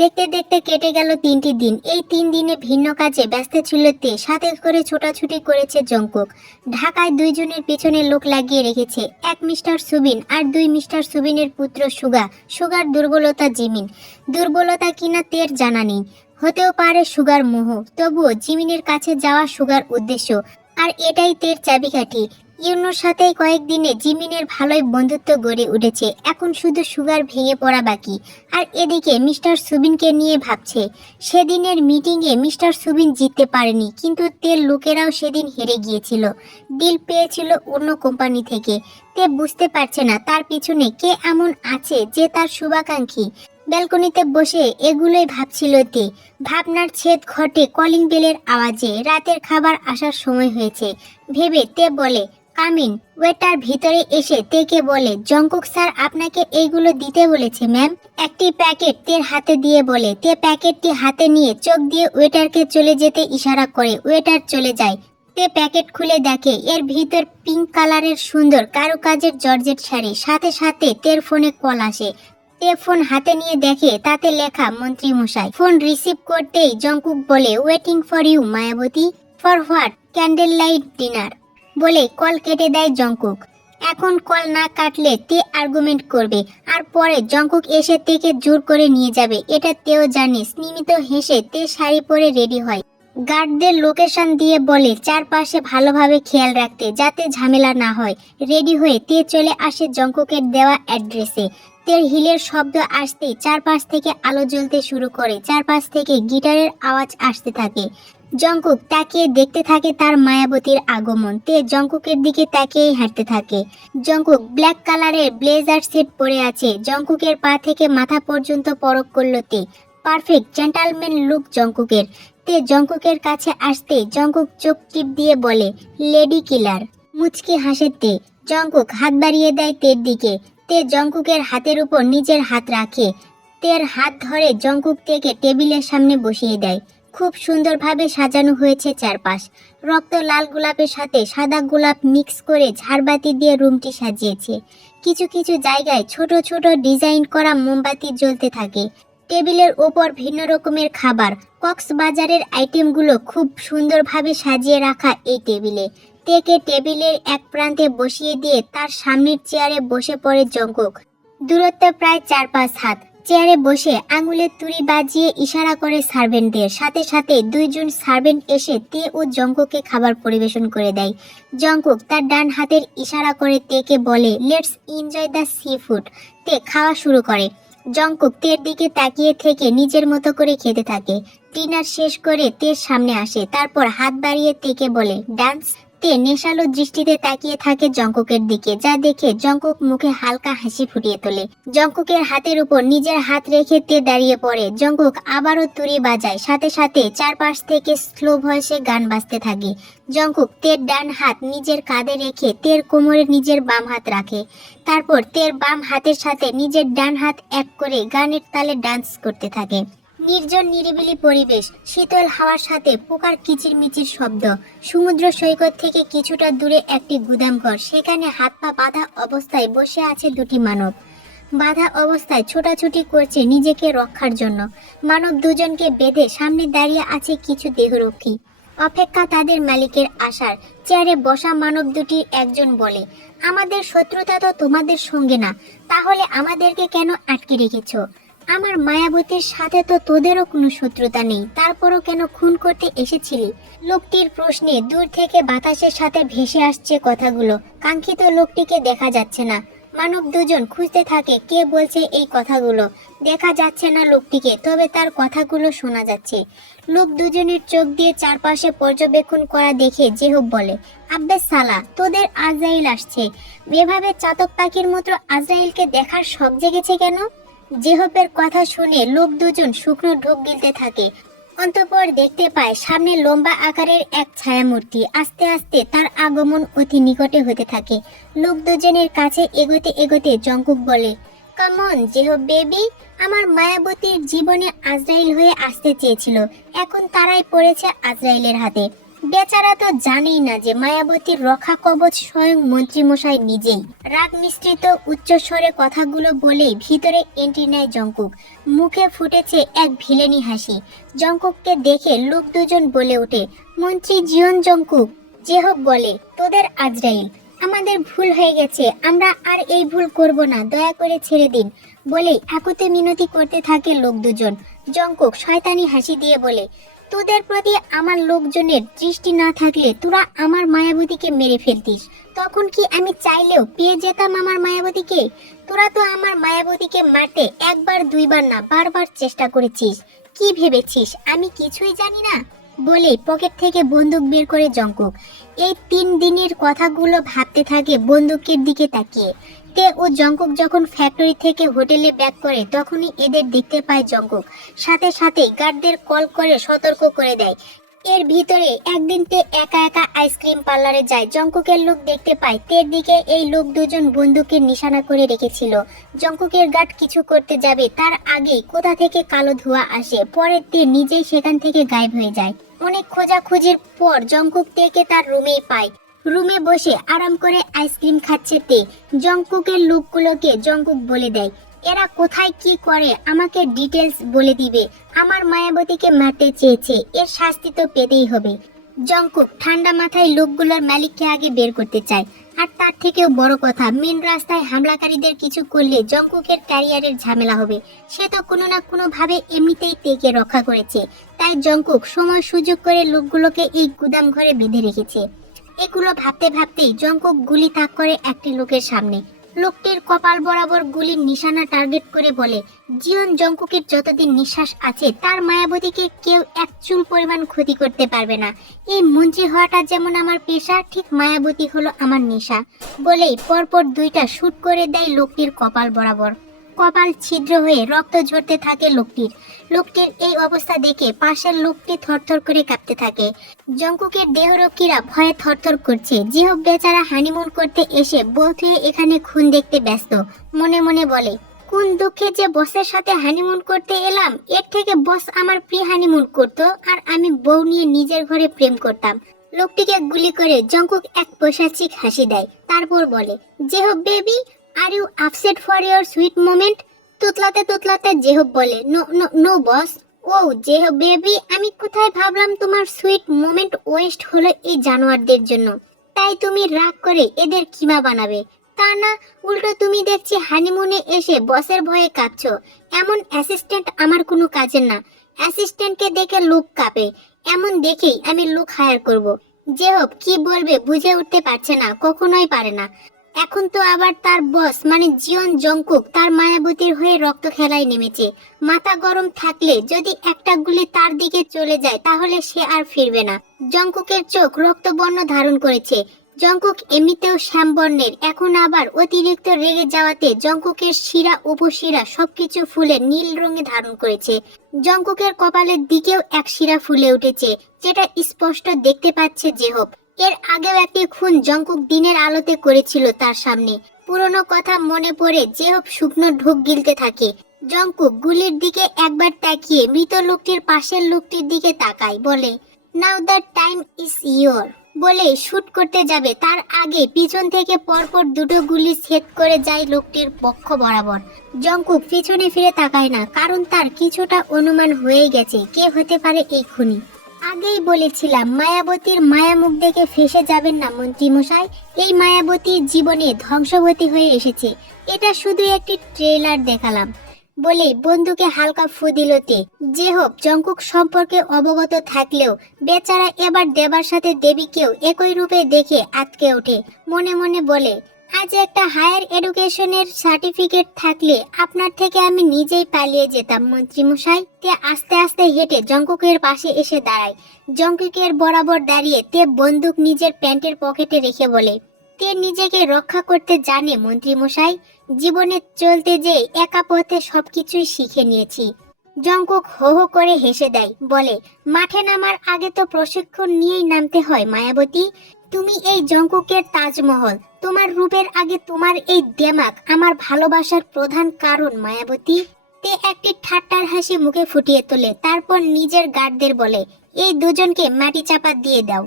দেখতে দেখতে কেটে গেল 3টি দিন। এই 3 দিনে ভিন্ন কাজে ব্যস্ত ছিল তে, সাথে করে ছোটাছুটি করেছে জংকুক। ঢাকায় 2 জনের পিছনে লোক লাগিয়ে রেখেছে, এক মিস্টার সুবিন আর 2 মিস্টার সুবিনের পুত্র সুগা। সুগার দুর্বলতা জিমিন। দুর্বলতা কিনা তের জানা নেই, হতেও পারে সুগার মোহ। তবুও জিমিনের কাছে যাওয়া সুগার উদ্দেশ্য, আর এটাই তের চাবিকাঠি। ইউনোর সাথে কয়েকদিনে জিমিনের ভালোই বন্ধুত্ব গড়ে উঠেছে, এখন শুধু সুগার ভেঙে পড়া বাকি। আর এদিকে মিস্টার সুবিনকে নিয়ে ভাবছে। সেদিনের মিটিংয়ে মিস্টার সুবিন জিততে পারেনি, কিন্তু তের লোকেরাও সেদিন হেরে গিয়েছিল। ডিল পেয়েছিল অন্য কোম্পানি থেকে। তে বুঝতে পারছে না তার পিছনে কে এমন আছে যে তার শুভাকাঙ্ক্ষী। ব্যালকনিতে বসে এগুলোই ভাবছিল তে। ভাবনার ছেদ ঘটে কলিং বেলের আওয়াজে। রাতের খাবার আসার সময় হয়েছে ভেবে তে বলে, কামিন। ওয়েটার ভিতরে এসে তেকে বলে, জংকুক স্যার আপনাকে এইগুলো দিতে বলেছে ম্যাম। একটি প্যাকেট তের হাতে দিয়ে বলে। তে প্যাকেটটি হাতে নিয়ে চোখ দিয়ে ওয়েটারকে চলে যেতে ইশারা করে। ওয়েটার চলে যায়। তে প্যাকেট খুলে দেখে এর ভিতর পিঙ্ক কালারের সুন্দর কারুকাজের জর্জেট শাড়ি। সাথে সাথে তের ফোনে কল আসে। তে ফোন হাতে নিয়ে দেখে তাতে লেখা মন্ত্রী মশাই। ফোন রিসিভ করতেই জংকুক বলে, waiting for you Mayawati. For what? Candle light dinner বলে কল কেটে দেয় জংকুক। এখন কল না কাটলে তে আর্গুমেন্ট করবে, আর পরে জংকুক এসে তেকে জোর করে নিয়ে যাবে, এটা তেও জানে। স্নিমিত হেসে তে শাড়ি পরে রেডি হয়। গার্ডদের লোকেশন দিয়ে বলে চারপাশে ভালোভাবে খেয়াল রাখতে, যাতে ঝামেলা না হয়। রেডি হয়ে তে চলে আসে জংকুকের দেওয়া অ্যাড্রেসে। তের হিলের শব্দ আসতেই চারপাশ থেকে আলো জ্বলতে শুরু করে। চারপাশ থেকে গিটারের আওয়াজ আসতে থাকে। জংকুক তাকিয়ে দেখতে থাকে তার মায়াবতীর আগমন। তে জংকুকের দিকে তাকিয়েই হাঁটতে থাকে। জংকুক ব্ল্যাক কালারের ব্লেজার সেট পরে আছে। জংকুকের পা থেকে মাথা পর্যন্ত পরখ করলো তে। পারফেক্ট জেন্টালম্যান লুক জংকুকের। তে জংকুকের কাছে আসতে জংকুক চোখ টিপ দিয়ে বলে, লেডি কিলার। মুচকি হাসে তে। জংকুক হাত বাড়িয়ে দেয় তের দিকে। তে জংকুকের হাতের উপর নিজের হাত রাখে। তের হাত ধরে জংকুক তেকে টেবিলের সামনে বসিয়ে দেয়। খুব সুন্দরভাবে সাজানো হয়েছে চারপাশ। রক্ত লাল গোলাপের সাথে সাদা গোলাপ মিক্স করে ঝাড়বাতি দিয়ে রুমটি সাজিয়েছে। কিছু কিছু জায়গায় ছোট ছোট ডিজাইন করা মোমবাতি জ্বলতে থাকে। টেবিলের ওপর ভিন্ন রকমের খাবার, কক্সবাজারের আইটেমগুলো খুব সুন্দরভাবে সাজিয়ে রাখা এই টেবিলে। তেকে টেবিলের এক প্রান্তে বসিয়ে দিয়ে তার সামনের চেয়ারে বসে পড়ে জংকুক। দূরত্ব প্রায় 4-5 হাত। চেয়ারে বসে আঙুলের তুড়ি বাজিয়ে ইশারা করে সার্ভেন্টদের। সাথে সাথে 2 জন সার্ভেন্ট এসে তে ও জংকুককে খাবার পরিবেশন করে দেয়। জংকুক তার ডান হাতের ইশারা করে তেকে বলে, let's enjoy the sea food. তে খাওয়া শুরু করে। জংকুক তের দিকে তাকিয়ে থেকে নিজের মতো করে খেতে থাকে। ডিনার শেষ করে তের সামনে আসে, তারপর হাত বাড়িয়ে তেকে বলে, ডান্স। তে নেশালো দৃষ্টিতে তাকিয়ে থাকে জংকুকের দিকে, যা দেখে জংকুক মুখে হালকা হাসি ফুটিয়ে তোলে। জংকুকের হাতের উপর নিজের হাত রেখে তে দাঁড়িয়ে পড়ে। জংকুক আবারও তুড়ি বাজায়। সাথে সাথে চারপাশ থেকে স্লো ভয়েসে গান বাজতে থাকে। জংকুক তের ডান হাত নিজের কাঁধে রেখে তের কোমরে নিজের বাম হাত রাখে। তারপর তের বাম হাতের সাথে নিজের ডান হাত এক করে গানের তালে ডান্স করতে থাকে। নির্জন নিরিবিলি পরিবেশ, শীতল হাওয়ার সাথে পোকার কিচিরমিচির শব্দ। সমুদ্র সৈকত থেকে কিছুটা দূরে একটি গুদামঘর, সেখানে হাত পা বাঁধা অবস্থায় বসে আছে 2টি মানব। বাঁধা অবস্থায় ছোটাছুটি করছে নিজেকে রক্ষার জন্য। মানব 2জনকে বেঁধে সামনে দাঁড়িয়ে আছে কিছু দেহরক্ষী, অপেক্ষা তাদের মালিকের আসার। চেয়ারে বসা মানব 2টির একজন বলে, আমাদের শত্রুতা তো তোমাদের সঙ্গে না, তাহলে আমাদেরকে কেন আটকে রেখেছ? আমার মায়াবতীর সাথে তো তোদেরও কোনো শত্রুতা নেই, তারপরও কেন খুন করতে এসেছিলি? লোকটির প্রশ্নে দূর থেকে বাতাসের সাথে ভেসে আসছে কথাগুলো। কাঙ্ক্ষিত লোকটিকে দেখা যাচ্ছে না। মানব 2জন খুঁজতে থাকে কে বলছে এই কথাগুলো। দেখা যাচ্ছে না লোকটিকে, তবে তার কথাগুলো শোনা যাচ্ছে। লোক 2জনের চোখ দিয়ে চারপাশে পর্যবেক্ষণ করা দেখে জেহব বলে, আব্বে সালা, তোদের আজরাইল আসছে। এভাবে চাতক পাখির মতো আজরাইলকে দেখার শখ জেগেছে কেন? জেহবের কথা শুনে লোক 2জন শুকনো ঢোক গিলতে থাকে। অন্তঃপর দেখতে পায় সামনে লম্বা আকারের এক ছায়ামূর্তি। আস্তে আস্তে তার আগমন অতি নিকটে হতে থাকে। লোক 2জনের কাছে এগোতে এগোতে জংকুক বলে, কাম অন জেহব বেবি, আমার মায়াবতীর জীবনে আজরাইল হয়ে আসতে চেয়েছিল, এখন তারাই পড়েছে আজরাইলের হাতে। বেচারা তো জানেই না যে মায়াবতীর রক্ষা কবচ স্বয়ং মন্ত্রীমশাই নিজেই। রাগ মিশ্রিত উচ্চস্বরে কথাগুলো বলেই ভিতরে এন্ট্রি নেয় জঙ্কুক। মুখে ফুটেছে এক ভিলেনি হাসি। জঙ্কুককে দেখে লোক দুজন বলে ওঠে, মন্ত্রী জিয়ন জঙ্কুক। জেহব বলে, তোদের আজরাইল, আমাদের ভুল হয়ে গেছে, আমরা আর এই ভুল করব না, দয়া করে ছেড়ে দিন। বলেই আকুতি মিনতি করতে থাকে লোক দুজন। জঙ্কুক শয়তানি হাসি দিয়ে বলে, তোদের প্রতি আমার লোকজনের দৃষ্টি না থাকলে তোরা আমার মায়াবতীকে মেরে ফেলতিস। তখন কি আমি চাইলেও পেয়ে যেতাম আমার মায়াবতীকে? তোরা তো আমার মায়াবতীকে মারতে একবার দুইবার না, বারবার চেষ্টা করেছিস। কি ভেবেছিস আমি কিছুই জানি না? বলে পকেট থেকে বন্দুক বের করে জঙ্কুক। এই 3 দিনের কথাগুলো ভাবতে থাকে বন্দুকের দিকে তাকিয়ে। তে ও জঙ্কুক যখন ফ্যাক্টরি থেকে হোটেলে ব্যাক করে তখনই এদের দেখতে পায় জঙ্কুক। সাথে সাথে গার্ডদের কল করে সতর্ক করে দেয়। এর ভিতরে একদিন তে একা একা আইসক্রিম পার্লারে যায়। জঙ্কুকের লোক দেখতে পায় তের দিকে এই লোক দুজন বন্দুকের নিশানা করে রেখেছিল। জঙ্কুকের গার্ড কিছু করতে যাবে তার আগেই কোথা থেকে কালো ধোঁয়া আসে। পরে তে নিজেই সেখান থেকে গায়েব হয়ে যায়। অনেক খোঁজাখুঁজির পর জঙ্কুক তেকে তার রুমেই পায়। রুমে বসে আরাম করে আইসক্রিম খাচ্ছে তে। জঙ্কুকের লোকগুলোকে জঙ্কুক বলে দেয়, এরা কোথায় কি করে আমাকে ডিটেলস বলে দিবে। আমার মায়াবতীকে মারতে চেয়েছে, এর শাস্তি তো পেতেই হবে। জঙ্কুক ঠান্ডা মাথায় লোকগুলোর মালিককে আগে বের করতে চায়। আর তার থেকেও বড় কথা, মেন রাস্তায় হামলাকারীদের কিছু করলে জঙ্কুকের ক্যারিয়ারের ঝামেলা হবে। সে তো কোনো না কোনো ভাবে এমনিতেই তেকে রক্ষা করেছে। তাই জঙ্কুক সময় সুযোগ করে লোকগুলোকে এই গুদাম ঘরে বেঁধে রেখেছে। এগুলো ভাবতে ভাবতেই জঙ্কুক গুলি তাক করে একটি লোকের সামনে। লোকটির কপাল বরাবর গুলির নিশানা টার্গেট করে বলে, জিয়ন জঙ্কুকের যতদিন নিঃশ্বাস আছে তার মায়াবতীকে কেউ এক চুল পরিমাণ ক্ষতি করতে পারবে না। এই মন্ত্রী হওয়াটা যেমন আমার পেশা, ঠিক মায়াবতী হলো আমার নেশা। বলেই পরপর 2টা শুট করে দেয় লোকটির কপাল বরাবর। কপাল ছিদ্র হয়ে রক্ত ঝরতে থাকে লোকটির। লোকটির এই অবস্থা দেখে পাশের লোকটি থরথর করে কাঁপতে থাকে। জঙ্কুকের দেহরক্ষীরা ভয়ে থরথর করছে। জিহব বেচারা হানিমুন করতে এসে বোধ হয়ে এখানে খুন দেখতে ব্যস্ত। মনে মনে বলে, কোন দুঃখে যে বসের সাথে হানিমুন করতে এলাম, এর থেকে বস আমার প্রি হানিমুন করতো আর আমি বউ নিয়ে নিজের ঘরে প্রেম করতাম। লোকটিকে গুলি করে জঙ্কুক এক পৈশাচিক হাসি দেয়। তারপর বলে, জেহব baby, are you upset for your sweet moment? তুতলাতে তুতলাতে জেহব বলে, নো নো নো বস। ও জেহব বেবি, আমি কোথায় ভাবলাম তোমার সুইট মোমেন্ট ওয়েস্ট হলো এই জানোয়ারদের জন্য। তাই তুমি রাগ করে এদের কিমা বানাবে। তা না, উল্টো তুমি দেখছি হানিমুনে এসে বসের ভয়ে কাঁপছো। এমন অ্যাসিস্ট্যান্ট আমার কোনো কাজের না। অ্যাসিস্ট্যান্টকে দেখে লোক কাঁপে, এমন দেখেই আমি লোক হায়ার করব। জেহব কি বলবে বুঝে উঠতে পারছে না, কখনোই পারে না। এখন তো আবার তার বস মানে জিয়ন জঙ্কুক তার মায়াবতীর হয়ে রক্ত খেলায় নেমেছে। মাথা গরম থাকলে যদি একটা গুলি তার দিকে চলে যায় তাহলে সে আর ফিরবে না। জঙ্কুকের চোখ রক্তবর্ণ ধারণ করেছে। জঙ্কুক এমনিতেও শ্যামবর্ণের, এখন আবার অতিরিক্ত রেগে যাওয়াতে জঙ্কুকের শিরা উপশিরা সবকিছু ফুলে নীল রঙে ধারণ করেছে। জঙ্কুকের কপালের দিকেও এক শিরা ফুলে উঠেছে, যেটা স্পষ্ট দেখতে পাচ্ছে জেহব। এর আগেও একটি খুন জঙ্কুক দিনের আলোতে করেছিল তার সামনে। পুরনো কথা মনে পড়ে জেহব শুকনো ঢোক গিলতে থাকে। জঙ্কুক গুলির দিকে একবার তাকিয়ে মৃত লোকটির পাশের লোকটির দিকে তাকায়, বলে, নাও দ্য টাইম ইজ ইয়োর। বলে শুট করতে যাবে তার আগে পিছন থেকে পরপর 2টো গুলি ছেদ করে যায় লোকটির বক্ষ বরাবর। জঙ্কুক পিছনে ফিরে তাকায় না, কারণ তার কিছুটা অনুমান হয়ে গেছে কে হতে পারে এই খুনি। আগেই বলেছিলাম মায়াবতীর মায়ামুখ দেখে ফেসে যাবেন না মন্ত্রী মশাই। এই মায়াবতী জীবনে ধ্বংসবতী হয়ে এসেছে, এটা শুধু একটি ট্রেলার দেখালাম। বলে বন্দুকে হালকা ফু দিল তে। জেহব জঙ্কুক সম্পর্কে অবগত থাকলেও বেচারা এবার দেবার সাথে দেবীকেও একই রূপে দেখে আটকে ওঠে। মনে মনে বলে, আজ একটা হায়ার এডুকেশনের সার্টিফিকেট থাকলে আপনার থেকে আমি নিজেই পালিয়ে যেতাম মন্ত্রী মশাই। তে আস্তে আস্তে হেঁটে জঙ্কুকের পাশে এসে দাঁড়ায়। জঙ্কুকের বরাবর দাঁড়িয়ে তে বন্দুক নিজের প্যান্টের পকেটে রেখে বলে, তে নিজেকে রক্ষা করতে জানে মন্ত্রী মশাই। জীবনে চলতে যেয়ে একা পথে সবকিছুই শিখে নিয়েছি। জঙ্কুক হো হো করে হেসে দেয়, বলে, মাঠে নামার আগে তো প্রশিক্ষণ নিয়েই নামতে হয় মায়াবতী। তুমি এই জঙ্কুকের তাজমহল, তোমার রূপের আগে তোমার এই দেমাক আমার ভালোবাসার প্রধান কারণ মায়াবতী। তে একটি ঠাট্টার হাসি মুখে ফুটিয়ে তোলে, তারপর নিজের গার্ডদের বলে, এই দুজনকে মাটি চাপা দিয়ে দাও।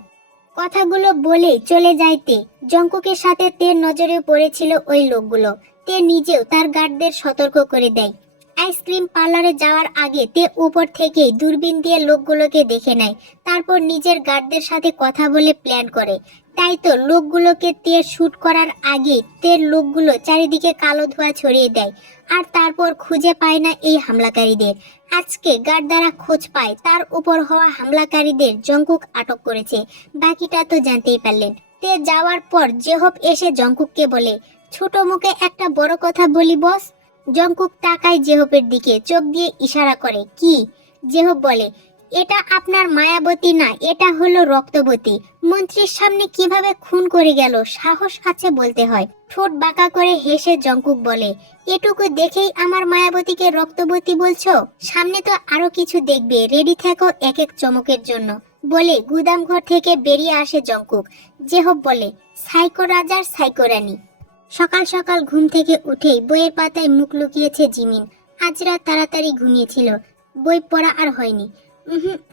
কথাগুলো বলে চলে যাইতে জঙ্কুকের সাথে তের নজরে পড়েছিল ওই লোকগুলো। তে নিজেও তার গার্ডদের সতর্ক করে দেয়। আইসক্রিম পার্লারে যাওয়ার আগে তে উপর থেকেই দূরবীন দিয়ে লোকগুলোকে দেখে নেয়, তারপর নিজের গার্ডদের সাথে কথা বলে প্ল্যান করে। তাই তো লোকগুলোকে তের শুট করার আগে তের লোকগুলো চারিদিকে কালো ধোঁয়া ছড়িয়ে দেয়, আর তারপর খুঁজে পায় না এই হামলাকারীদের। আজকে গার্ড দ্বারা খোঁজ পায় তার উপর হওয়া হামলাকারীদের জঙ্কুক আটক করেছে। বাকিটা তো জানতেই পারলেন। তে যাওয়ার পর জেহব এসে জঙ্কুককে বলে, ছোট মুখে একটা বড় কথা বলি বস। জঙ্কুক তাকায় জেহবের দিকে, চোখ দিয়ে ইশারা করে। কি? জেহব বলে, এটা আপনার মায়াবতী না, এটা হলো রক্তবতী। মন্ত্রীর সামনে কিভাবে খুন করে গেল, সাহস আছে বলতে হয়। ঠোঁট বাঁকা করে হেসে জঙ্কুক বলে, এটুকু দেখেই আমার মায়াবতীকে রক্তবতী বলছো? সামনে তো আরো কিছু দেখবে, রেডি থেকো এক এক চমকের জন্য। বলে গুদামঘর থেকে বেরিয়ে আসে জঙ্কুক। জেহব বলে, সাইকো রাজার সাইকো রানী। সকাল সকাল ঘুম থেকে উঠেই বইয়ের পাতায় মুখ লুকিয়েছে জিমিন। আজ রাত তাড়াতাড়ি ঘুমিয়েছিল, বই পড়া আর হয়নি।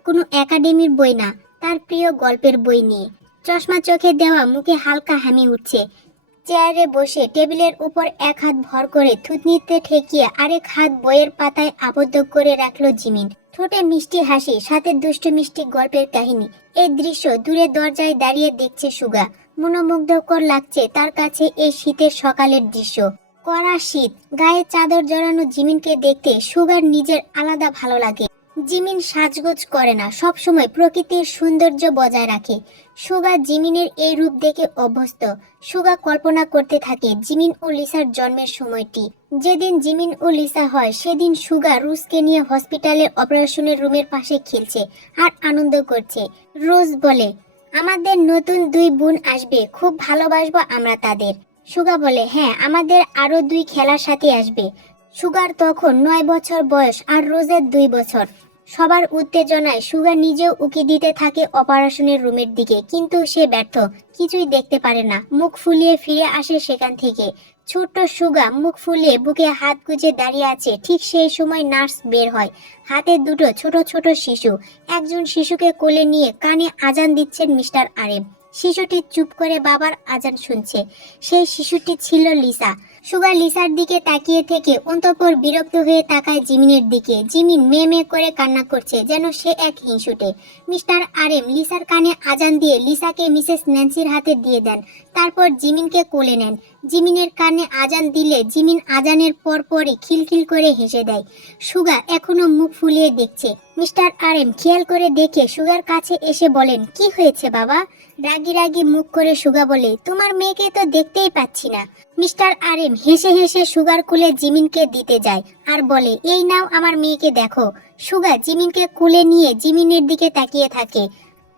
কোনো একাডেমির বই না, তার প্রিয় গল্পের বই নিয়ে। চশমা চোখে দেওয়া, মুখে হালকা হামি উঠছে। চেয়ারে বসে টেবিলের উপর এক হাত ভর করে থুতনিতে ঠেকিয়ে আরেক হাত বইয়ের পাতায় আবদ্ধ করে রাখলো জিমিন। ঠোঁটে মিষ্টি হাসি, সাথে দুষ্টু মিষ্টি গল্পের কাহিনী। এই দৃশ্য দূরে দরজায় দাঁড়িয়ে দেখছে সুগা। মনোমুগ্ধকর লাগছে তার কাছে এই শীতের সকালের দৃশ্য। কড়া শীত, গায়ে চাদর জড়ানো জিমিনকে দেখতে সুগার নিজের আলাদা ভালো লাগে। জিমিন সাজগোজ করে না, সব সময় প্রকৃতির সৌন্দর্য বজায় রাখে। সুগা জিমিনের এই রূপ দেখে অভ্যস্ত। সুগা কল্পনা করতে থাকে জিমিন ও লিসার জন্মের সময়টি। যেদিন জিমিন ও লিসা হয় সেদিন সুগা রুজকে নিয়ে হসপিটালের অপারেশনের রুমের পাশে খেলছে আর আনন্দ করছে। রোজ বলে, আমাদের নতুন 2 বোন আসবে, খুব ভালোবাসবো আমরা তাদের। সুগা বলে, হ্যাঁ, আমাদের আরো 2 খেলার সাথে আসবে। সুগার তখন 9 বছর বয়স আর রোজের 2 বছর। সবার উত্তেজনায় সুগা নিজেও উকি দিতে থাকে অপারেশনের রুমের দিকে, কিন্তু সে ব্যর্থ, কিছুই দেখতে পারে না। মুখ ফুলিয়ে ফিরে আসে সেখান থেকে। ছোট্ট সুগা মুখ ফুলিয়ে বুকে হাত গুজে দাঁড়িয়ে আছে। ঠিক সেই সময় নার্স বের হয়, হাতে 2 ছোট ছোট শিশু। একজন শিশুকে কোলে নিয়ে কানে আজান দিচ্ছেন মিস্টার আরেম। শিশুটি চুপ করে বাবার আজান শুনছে। সেই শিশুটি ছিল লিসা। সুগা লিসার দিকে তাকিয়ে থেকে অন্তঃপর বিরক্ত হয়ে তাকায় জিমিনের দিকে। জিমিন মেয়ে করে কান্না করছে, যেন সে এক হিংসুটে। মিস্টার আরেম লিসার কানে আজান দিয়ে লিসাকে মিসেস ন্যান্সির হাতে দিয়ে দেন, তারপর জিমিনকে কোলে নেন। জিমিনের কানে আজান দিলে জিমিন আজানের পরপরই খিলখিল করে হেসে দেয়। সুগা এখনো মুখ ফুলিয়ে দেখছে। মিস্টার আরেম খেয়াল করে দেখে সুগার কাছে এসে বলেন, কি হয়েছে বাবা? রাগি রাগি মুখ করে সুগা বলে, তোমার মেয়েকে তো দেখতেই পাচ্ছি না। মিস্টার আরেম হেসে হেসে সুগার কুলে জিমিনকে দিতে যায় আর বলে, এই নাও আমার মেয়েকে দেখো। সুগা জিমিনকে কুলে নিয়ে জিমিনের দিকে তাকিয়ে থাকে।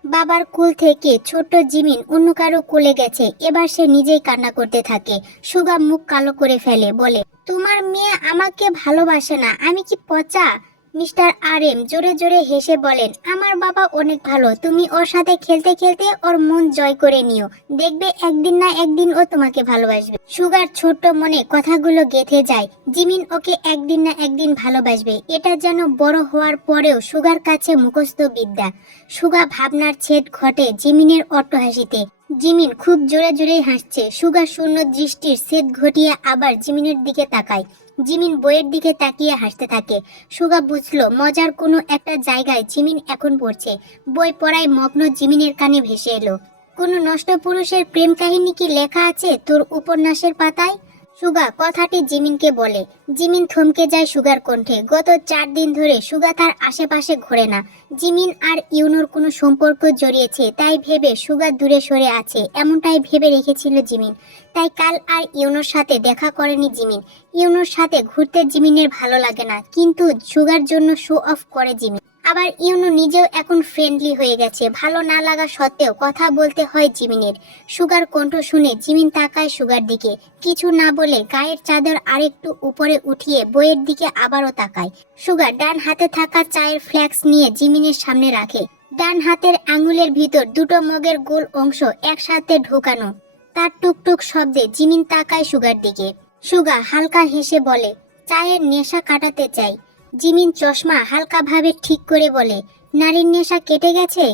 বাবার কুল থেকে ছোট্ট জিমিন অন্য কারো কোলে গেছে, এবার সে নিজেই কান্না করতে থাকে। সুগা মুখ কালো করে ফেলে, বলে, তোমার মেয়ে আমাকে ভালোবাসে না, আমি কি পচা? মিস্টার আরেম জোরে জোরে হেসে বলেন, আমার বাবা অনেক ভালো, তুমি ওর সাথে খেলতে খেলতে ওর মন জয় করে নিও, দেখবে একদিন না একদিন ও তোমাকে ভালোবাসবে। সুগার ছোট্ট মনে কথাগুলো গেঁথে যায়, জিমিন ওকে একদিন না একদিন ভালোবাসবে। এটা যেন বড় হওয়ার পরেও সুগার কাছে মুখস্থ বিদ্যা। সুগা ভাবনার ছেদ ঘটে জিমিনের অট্টহাসিতে। জিমিন খুব জোরে জোরে হাসছে। সুগা শূন্য দৃষ্টির ছেদ ঘটিয়ে আবার জিমিনের দিকে তাকায়। জিমিন বইয়ের দিকে তাকিয়ে হাসতে থাকে। সুগা বুঝলো মজার কোনো একটা জায়গায় জিমিন এখন পড়ছে। বই পড়ায় মগ্ন জিমিনের কানে ভেসে এলো, কোনো নষ্ট পুরুষের প্রেম কাহিনী কি লেখা আছে তোর উপন্যাসের পাতায়? সুগা কথাটি জিমিনকে বলে। জিমিন থমকে যায় সুগার কণ্ঠে। গত 4 দিন ধরে সুগা তার আশেপাশে ঘোরে না। জিমিন আর ইউনোর কোনো সম্পর্ক জড়িয়েছে তাই ভেবে সুগা দূরে সরে আছে, এমনটাই ভেবে রেখেছিল জিমিন। তাই কাল আর ইউনোর সাথে দেখা করেনি জিমিন। ইউনোর সাথে ঘুরতে জিমিনের ভালো লাগে না, কিন্তু সুগার জন্য শো অফ করে জিমিন। আবার ইউনো নিজেও এখন ফ্রেন্ডলি হয়ে গেছে, ভালো না লাগা সত্ত্বেও কথা বলতে হয় জিমিনের। সুগার কণ্ঠ শুনে জিমিন তাকায় সুগার দিকে, কিছু না বলে গায়ের চাদর আরেকটু উপরে উঠিয়ে বইয়ের দিকে আবারও তাকায়। সুগার ডান হাতে থাকা চায়ের ফ্ল্যাক্স নিয়ে জিমিনের সামনে রাখে। ডান হাতের আঙুলের ভিতর 2 মগের গোল অংশ একসাথে ঢোকানো। তার টুকটুক শব্দে জিমিন তাকায় সুগার দিকে। সুগা হালকা হেসে বলে, চায়ের নেশা কাটাতে চাই। জিমিন চশমা হালকাভাবে ঠিক করে বলে, নারীর নেশা কেটে গেছে?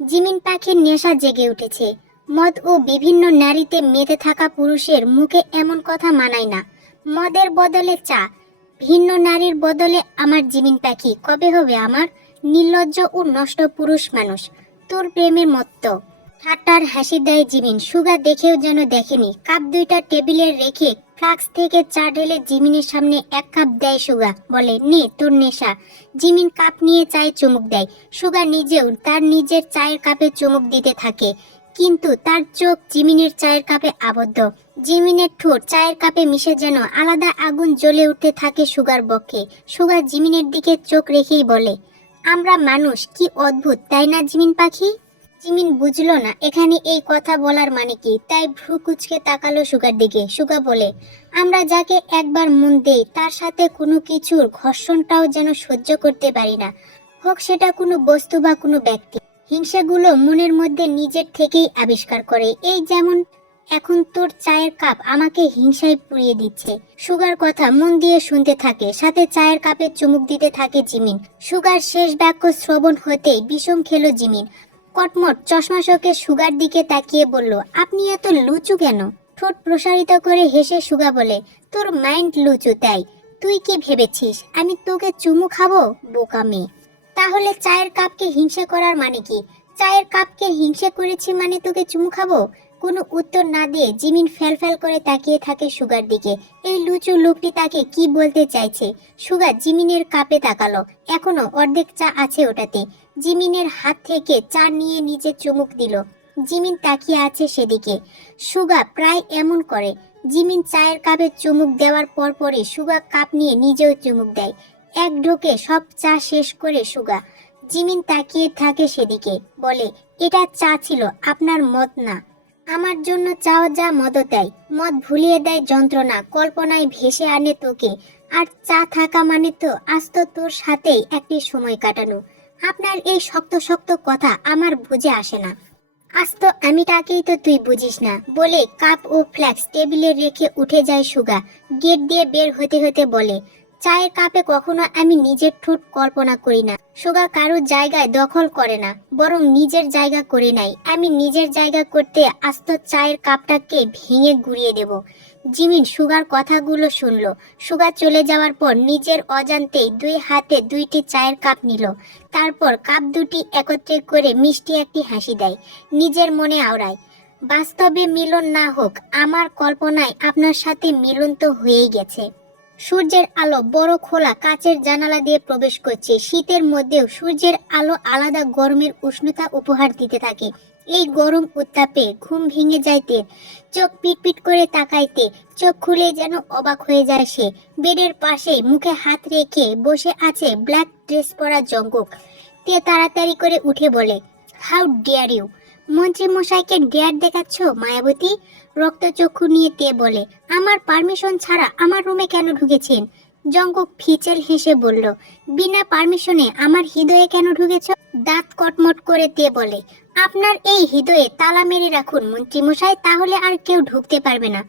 জিমিন পাখির নেশা জেগে উঠেছে। মদ ও বিভিন্ন নারীতে মেতে থাকা পুরুষের মুখে এমন কথা মানায় না। মদের বদলে চা, ভিন্ন নারীর বদলে আমার জিমিন পাখি কবে হবে আমার? নির্লজ্জ ও নষ্ট পুরুষ মানুষ, তোর প্রেমের মত্ত। ঠাট্টার হাসি দেয় জিমিন। সুগা দেখেও যেন দেখেনি। কাপ দুইটা টেবিলে রেখে ফ্লাক্স থেকে চা ঢেলে জিমিনের সামনে এক কাপ দেয় সুগা। বলে, নে তোর নেশা। জিমিন কাপ নিয়ে চায়ে চুমুক দেয়। সুগা নিজেও তার নিজের চায়ের কাপে চুমুক দিতে থাকে, কিন্তু তার চোখ জিমিনের চায়ের কাপে আবদ্ধ। জিমিনের ঠোঁট চায়ের কাপে মিশে যেন আলাদা আগুন জ্বলে উঠতে থাকে সুগার বক্ষে। সুগা জিমিনের দিকে চোখ রেখেই বলে, আমরা মানুষ কি অদ্ভুত, তাই না জিমিন পাখি? জিমিন বুঝলো না এখানে এই কথা বলার মানে কি, তাই ভ্রু কুঁচকে তাকালো সুগার দিকে। সুগা বলে, আমরা যাকে একবার মন দেই তার সাথে কোনো কিছুর ঘর্ষণটাও যেন সহ্য করতে পারি না, হোক সেটা কোনো বস্তু বা কোনো ব্যক্তি। হিংসাগুলো মনের মধ্যে নিজের থেকেই আবিষ্কার করে। এই যেমন এখন তোর চায়ের কাপ আমাকে হিংসায় পুড়িয়ে দিচ্ছে। সুগার কথা মন দিয়ে শুনতে থাকে, সাথে চায়ের কাপে চুমুক দিতে থাকে জিমিন। সুগার শেষ বাক্য শ্রবণ হতেই বিষম খেলো জিমিন। কটমট চশমা শোকে সুগার দিকে তাকিয়ে বলল, আপনি এত লুচু কেন? ঠোঁট প্রসারিত করে হেসে সুগা বলে, তোর মাইন্ড লুচু তাই। তুই কি ভেবেছিস আমি তোকে চুমু খাবো? বোকা মেয়ে। তাহলে চায়ের কাপকে হিংসা করার মানে কি? চায়ের কাপকে হিংসা করেছি মানে তোকে চুমু খাবো? কোনো উত্তর না দিয়ে জিমিন ফ্যাল করে তাকিয়ে থাকে সুগার দিকে। এই লুচু লোকটি তাকে কি বলতে চাইছে? সুগা জিমিনের কাপে তাকালো, এখনো অর্ধেক চা আছে ওটাতে। জিমিনের হাত থেকে চা নিয়ে নিজে চুমুক দিল। জিমিন তাকিয়ে আছে সেদিকে। সুগা প্রায় এমন করে। জিমিন চায়ের কাপে চুমুক দেওয়ার পরপরই সুগা কাপ নিয়ে নিজেও চুমুক দেয়। এক ঢোকে সব চা শেষ করে সুগা। জিমিন তাকিয়ে থাকে সেদিকে। বলে, এটা চা ছিল, আপনার মদ না। আমার জন্য চাও যা মদও দেয়। মদ ভুলিয়ে দেয় যন্ত্রণা, কল্পনায় ভেসে আনে তোকে। আর চা থাকা মানে তো আজ তো তোর সাথেই একটি সময় কাটানো। আপনার এই শক্ত শক্ত কথা আমার বুঝে আসে না। আজ তো আমিটাকেই তো তুই বুঝিস না। বলে কাপ ও ফ্ল্যাক্স টেবিলে রেখে উঠে যায় সুগা। গেট দিয়ে বের হতে হতে বলে, চায়ের কাপে কখনো আমি নিজের ঠোঁট কল্পনা করি না। সুগা কারোর জায়গায় দখল করে না, বরং নিজের জায়গা করে নাই। আমি নিজের জায়গা করতে আস্ত চায়ের কাপটাকে ভেঙে গুড়িয়ে দেব। জিমিন সুগার কথাগুলো শুনলো। সুগা চলে যাওয়ার পর নিজের অজান্তেই দুই হাতে দুইটি চায়ের কাপ নিল। তারপর কাপ দুটি একত্রে করে মিষ্টি একটি হাসি দেয়। নিজের মনে আওড়ায়, বাস্তবে মিলন না হোক, আমার কল্পনায় আপনার সাথে মিলন তো হয়েই গেছে। সূর্যের আলো বড় খোলা কাচের জানালা দিয়ে প্রবেশ করছে। শীতের মধ্যেও সূর্যের আলো আলাদা গরমের উষ্ণতা উপহার দিতে থাকে। এই গরম উত্তাপে ঘুম ভেঙে যাইতে, চোখ পিটপিট করে তাকাইতে, চোখ খুলে যেন অবাক হয়ে যায় সে। বেডের পাশেই মুখে হাত রেখে বসে আছে ব্ল্যাক ড্রেস পরা জঙ্কুক। তে তাড়াতাড়ি করে উঠে বলে, হাউ ডেয়ার ইউ! মন্ত্রী মশাইকে ডেয়ার দেখাচ্ছ মায়াবতী? রক্তচক্ষু নিয়ে তে বলে, আমার পারমিশন ছাড়া আমার রুমে কেন ঢুকেছেন? জঙ্কুক ফিচেল হেসে বলল, বিনা পারমিশনে আমার হৃদয়ে কেন ঢুকেছ? দাঁত কটমট করে তে বলে, আপনার এই হৃদয়ে তালা মেরে রাখুন মন্ত্রী মশাই, তাহলে আর কেউ ঢুকতে পারবে না।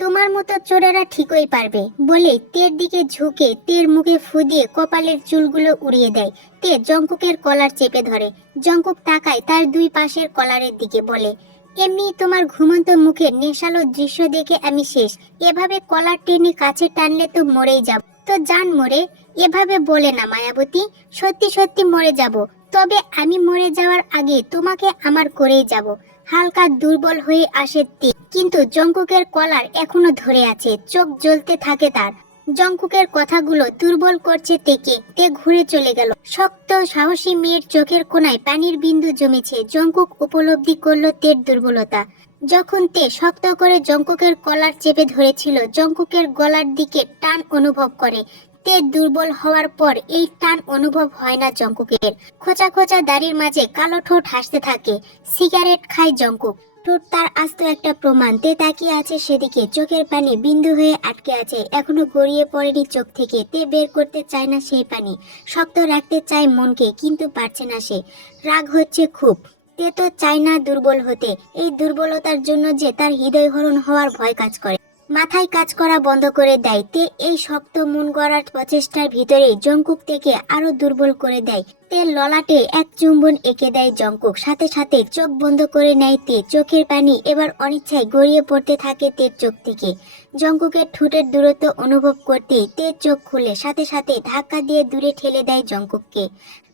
তোমার মতো চোরেরা ঠিকই পারবে। বলে তের দিকে ঝুঁকে তের মুখে ফু দিয়ে কপালের চুলগুলো উড়িয়ে দেয়। তে জঙ্কুকের কলার চেপে ধরে। জঙ্কুক তাকায় তার দুই পাশের কলারের দিকে। বলে, এমনি তোমার ঘুমন্ত মুখের নেশালো দৃশ্য দেখে আমি শেষ। এভাবে কলার টেনে কাছে টানলে তো মরেই যাব। তো জান মরে। এভাবে বলে না মায়াবতী, সত্যি সত্যি মরে যাব। তবে আমি মরে যাওয়ার আগে তোমাকে আমার করেই যাব। হালকা দুর্বল হয়ে আসে তে, কিন্তু জঙ্কুকের কলার এখনো ধরে আছে। চোখ জ্বলতে থাকে তার। জঙ্কুকের কথাগুলো দুর্বল করছে তেকে। তে ঘুরে চলে গেল। শক্ত সাহসী মেয়ের চোখের কোণায় পানির বিন্দু জমেছে। জঙ্কুক উপলব্ধি করলো তের দুর্বলতা। যখন তে শক্ত করে জঙ্কুকের কলার চেপে ধরেছিল, জঙ্কুকের গলার দিকে টান অনুভব করে। তে দুর্বল হওয়ার পর এই টান অনুভব হয় না জঙ্কুকের। খোঁচা খোঁচা দাড়ির মাঝে কালো ঠোঁট হাসতে থাকে। সিগারেট খায় জঙ্কুক। ঠোঁট তার আস্ত একটা প্রমাণ। তে তাকিয়ে আছে সেদিকে। চোখের পানি বিন্দু হয়ে আটকে আছে, এখনো গড়িয়ে পড়েনি চোখ থেকে। তে বের করতে চায় না সেই পানি। শক্ত রাখতে চায় মনকে, কিন্তু পারছে না সে। রাগ হচ্ছে খুব। তে তো চায় না দুর্বল হতে। এই দুর্বলতার জন্য যে তার হৃদয় হরণ হওয়ার ভয় কাজ করে। মাথায় কাজ করা বন্ধ করে দেয়। তে এই শক্ত মন গড়ার প্রচেষ্টার ভিতরে জংকুক থেকে আরো দুর্বল করে দেয়। তে ললাটে এক চুম্বন এঁকে দেয় জংকুক, সাথে সাথে চোখ বন্ধ করে নেয় তে। চোখের পানি এবার অনিচ্ছায় গড়িয়ে পড়তে থাকে তের চোখ থেকে। জংকুকের ঠোঁটের দূরত্ব অনুভব করতেই তে চোখ খুলে, সাথে সাথে ধাক্কা দিয়ে দূরে ঠেলে দেয় জংকুককে।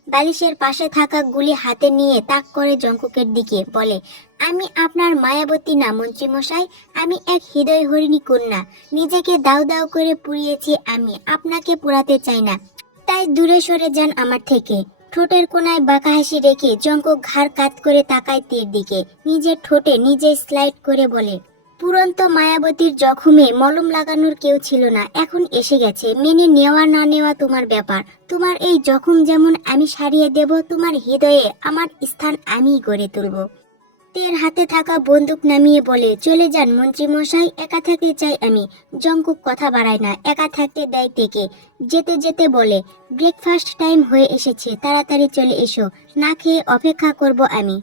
বালিশের পাশে থাকা গুলি হাতে নিয়ে তাক করে জংকুকের দিকে, বলে, আমি আপনার মায়াবতী না মন্ত্রীমশাই, আমি এক হৃদয় হরিণী কন্যা। নিজেকে দাউ দাউ করে পুড়িয়েছি, আমি আপনাকে পোড়াতে চাই না, তাই দূরে সরে যান আমার থেকে। ঠোঁটের কোনায় বাঁকা হাসি রেখে জংকুক ঘাড় কাত করে তাকায় তীর দিকে। নিজের ঠোঁটে নিজেই স্লাইড করে বলে, পুরন্ত মায়াবতীর জখমে মলম লাগানোর কেউ ছিল না, এখন এসে গেছে। মেনে নেওয়া না নেওয়া তোমার ব্যাপার। তোমার এই জখম যেমন আমি সারিয়ে দেব, তোমার হৃদয়ে আমার স্থান আমিই গড়ে তুলব। তের হাতে থাকা বন্দুক নামিয়ে বলে, চলে যান মন্ত্রীমশাই, একা থাকতে চাই আমি। জংকুক কথা বাড়ায় না, একা থাকতে দেয় তেকে। যেতে যেতে বলে, ব্রেকফাস্ট টাইম হয়ে এসেছে, তাড়াতাড়ি চলে এসো, না খেয়ে অপেক্ষা করব আমি।